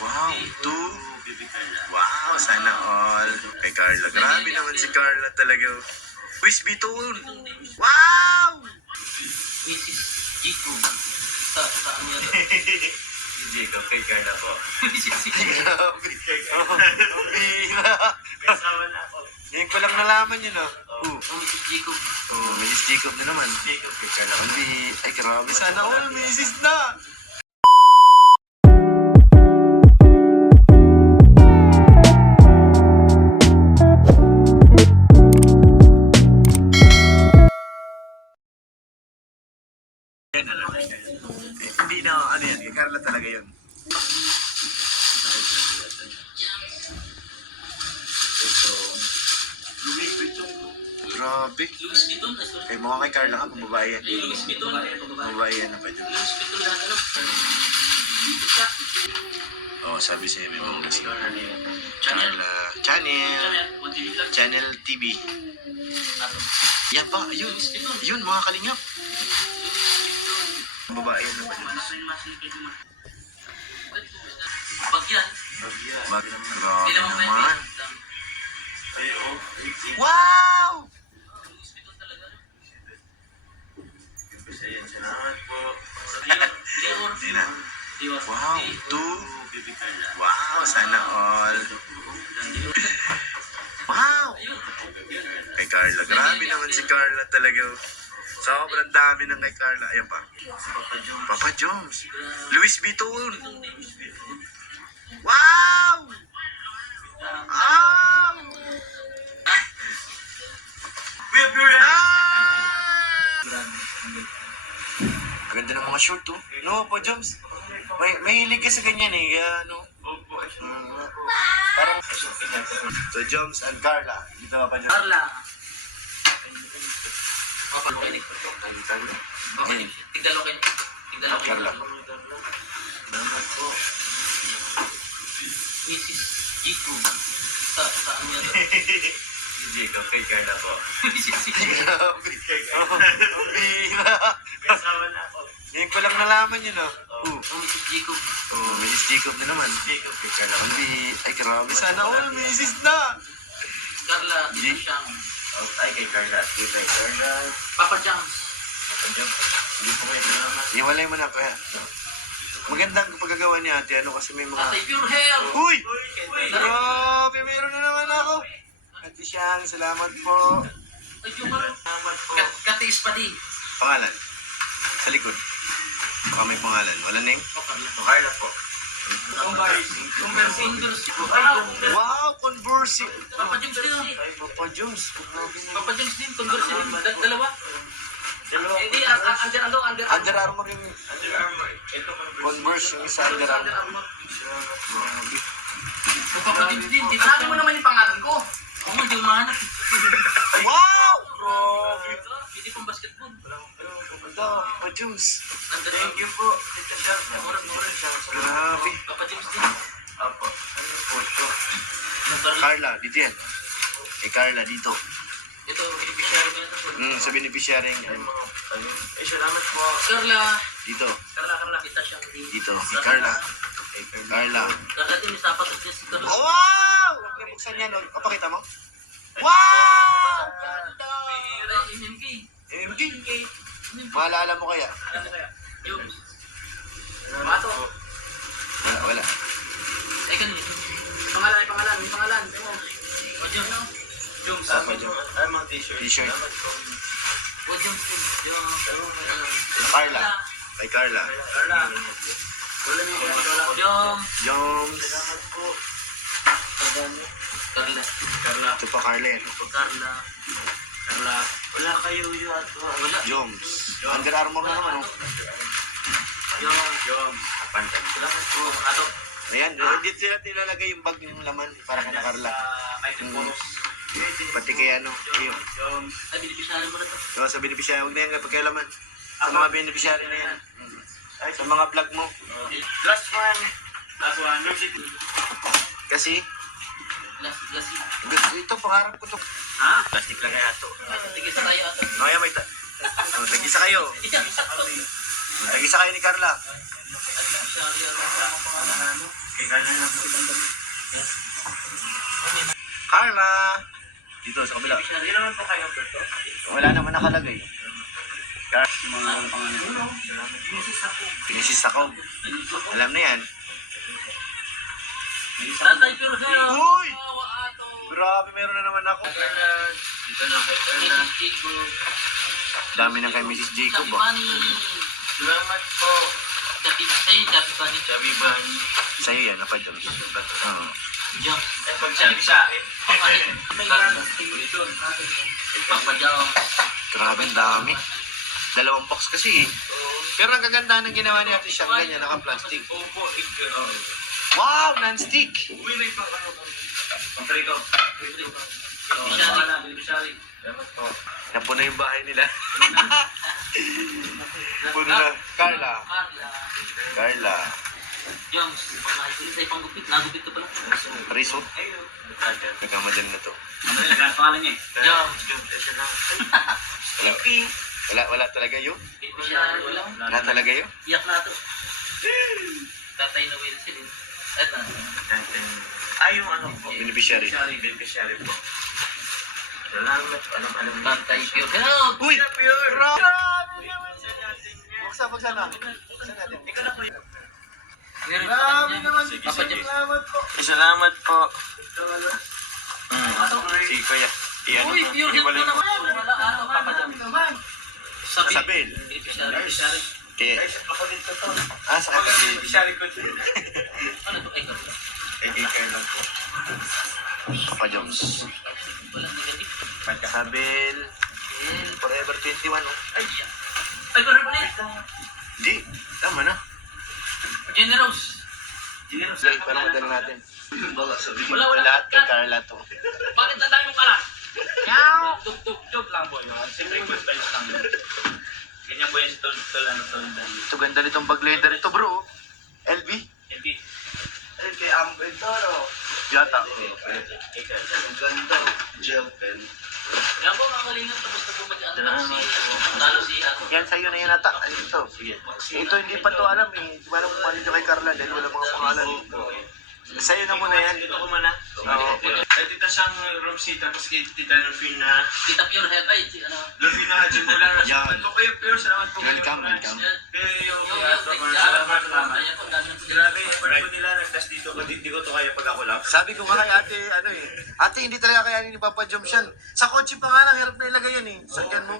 Wow, two. Wow, sana all. Kay Carla. Grabe naman si Carla talaga. Wish Biton. Wow! Mrs. Jacob. Sa ano yan? Si Jacob, kay Carla po. Mrs. Grabe. Ang bihira. Kasawa na ako. Ngayon ko lang nalaman yun, ah. Mrs. Jacob. Mrs. Jacob na naman. Jacob, kay Carla. Ay, grabe. Sana all, Mrs. na. Hindi na, ano yan, kay Carla talaga yun. Louis Vuitton. Grabe. Louis Vuitton. Kay mukha kay Carla ka, pambabae yan. Louis Vuitton. Pambabae yan na pa dyan. Louis Vuitton lahat ano? Oo, sabi sa'yo, may mga kasi. Channel. Channel TV. Yan pa, yun mga kalingap. Pambabae yan na pa dyan. Bagyan. Grabe naman. Ay, oh. Wow! Salamat po. Sina? Wow, two. Wow, sana all. Wow! Kay Carla. Grabe naman si Carla talaga. Sobrang dami ng kay Carla. Ayan pa. Papa Jones. Louis Vuitton. Wow! Ah! Ganda ng mga short, oh. No, Papa Jones. May hilig ka sa ganyan, eh. Kaya, ano. Parang... So, Jones and Carla. Dito ka pa, Jones. Carla. Carla. Okay. Tigdalo kayo. Tigdalo kayo. Carla. Salamat po. Mrs. Jacob. Sa ano yan? Si Jacob, kay Carla po. Mrs. Jacob. Grabe. Ang bihira. Kasawa na ako. Ngayon ko lang nalaman yun, ah. Mrs. Jacob. Mrs. Jacob na naman. Jacob, kay Carla. Ay, grabe. Sana all, Mrs. na. Carla. Tito Siyang. Ay, kay Carla. Kay Carla. Papa Jones. Hindi po kayo salamat. Iwalay mo na, kaya. Magandang pagkagawa ni ate, ano, kasi may mga... Ate Pure Hair. Huy! Uy, Grabe, meron na naman ako. Ate Siyang, salamat po. Ay, yung ano? salamat po. Katiis pa din. Pangalan? Sa likod. Baka may pangalan. Wala neng? Carla po. Conversing. Wow, Converse. Papa James din. Papa Jones. Grabe na. Papa James din. Conversing din. Dalawa. Dalawa. Hindi, under. Under Armour yung Under Armour. Ito po. Converse yung isa Under Armour. Grabe. Papa James din. Hanapin mo naman yung pangalan ko. Oo, hindi umahanap. Wow! Grabe. Hindi pang basketball. Ito, Papa Jones. Thank you po. Tita Shang. Grabe. Papa James din. Apo. Ano po ito? Carla, dito yan. Kay Carla, dito. Ito, beneficiary mo na ito. Sa beneficiary Ay, mga ano. Ay, salamat po. Carla. dito. Carla, kita siyang din. Dito, kay Carla. Carla. Carla din, may sapatos niya si Carla. Wow! Huwag niya buksan yan. Papakita mo. Wow! Ganda! MMK. MMK. Maalala mo kaya? Alam mo kaya? Yung, Salamat po. Wala. ay kanina. Pangalan. Emo. O, Jones, no? Jones. Papa Jones. Ay, mga t-shirt. T-shirt. Salamat po. O, Jones din. Yung, Carla. Kay Carla. Carla. Wala may Carla. Jones. Jones. Salamat po. Carla. Carla. Ito pa Carlet. Carla. Carla. Wala kayo yun. Wala. Jones. Under Armour na naman, oh. Yung. Salamat po. Ato. Ayan, dito sila nilalagay yung bag yung laman para kay Carla. Pati kay ano, yung Ay, beneficiary mo na to. sa beneficiary, huwag na yan pagkailaman. Sa mga beneficiary na yan. Sa mga vlog mo. Last one. Kasi, Lasi. ito, pangarap ko to. Ha? Plastic lang kaya ito. Tigisa tayo ato. Kaya may tag-isa kayo. Isa. Tag-isa kayo ni Carla. Beneficiary. Kay Carla na po. Carla! Dito, sa kabila. Hindi naman po kayo, Berto. Wala naman nakalagay. Mga pangalan. Pinisis ako. Alam na yan. Tatay pero sa'yo. Uy! Awa ato. Grabe, meron na naman ako. Dito na kay Carla. Mrs. Chico. Dami na kay Mrs. Jacob, ah. Bunny. Salamat po. Sa'yo, Chabi Bunny. Sabi ba? Sa'yo yan, apa dyan? Oo. Jump. Eh, pag sabi sa akin. Papadyaw. Grabe, ang dami. 2 box kasi eh. Pero ang kagandahan ng ginawa ni Ate Siang, ganyan, naka-plastic. Opo, Wow, non-stick! uwi na yung pang ano. Pang-prito. Salamat po. Napuno yung bahay nila. Puno na. Carla. Carla. Jump. Sa'yo panggupit. Nagupit ka pala. Riso. Ayun. Nagkamadyan na to. Ano yung pangalan niya eh? Jump. Wala talaga yun? Baby shower. Wala talaga yun? Iyak na ito. Tatay na Wilson. Eto. Yung ano po. Beneficiary. Beneficiary po. Salamat po. Alam na. Tatay pure. Help! Uy! Pure! Grabe naman! Buksan natin. Buksan natin. Grabe naman. Papadyaw. Salamat po. Si Kuya. Iyan Uy, pure help na naman. Wala ato. Papadyaw. Sabil. Beneficiary. Kaya, Kapatid ko to. sa kanya. Beneficiary ko. Ano to? Ay, kapatid. Kay Carla po. Papa Joms. Walang negative. Sabil. Forever 21. Oh. Ay, pero ulit. Di. Tama na. Generous. Like, parang madala natin. Wala. Lahat kay Carla to. Bakit na tayo ka lang? Tug lang po. Siyempre, good vibes lang. Ganyan po yung tol, Ito ganda nitong bag leather ito bro. LV? Hindi. Kay Amber Toro. Yata. Ang ganda. Gel pen. Yan po mga kalingap. Tapos na po talo si ako. Yan sa'yo na yan ata. Ano ito? Sige. Ito hindi pa to alam eh. Di ba alam kung ano ito kay Carla dahil wala mga pangalan. Sa'yo na muna yan. Dito ko muna. Oo. Ay, tita siyang room seat. Tapos kay tita Rufina. Kita pure head. Ay, si ano. Rufina Hajimula. Yan. Salamat po kayo, Pure. Salamat po. Welcome, kayo. welcome. Kayo, Salamat. salamat. Ayan po, dami ng Grabe, effort ko nila. Nagtas dito. Hindi ko to kaya pag ako lang. Sabi ko nga kay ate, ano eh. Ate, hindi talaga kayanin ni Papa Joms yan. Sa kotse pa nga lang, hirap na ilagay yan eh. Sakyan mo.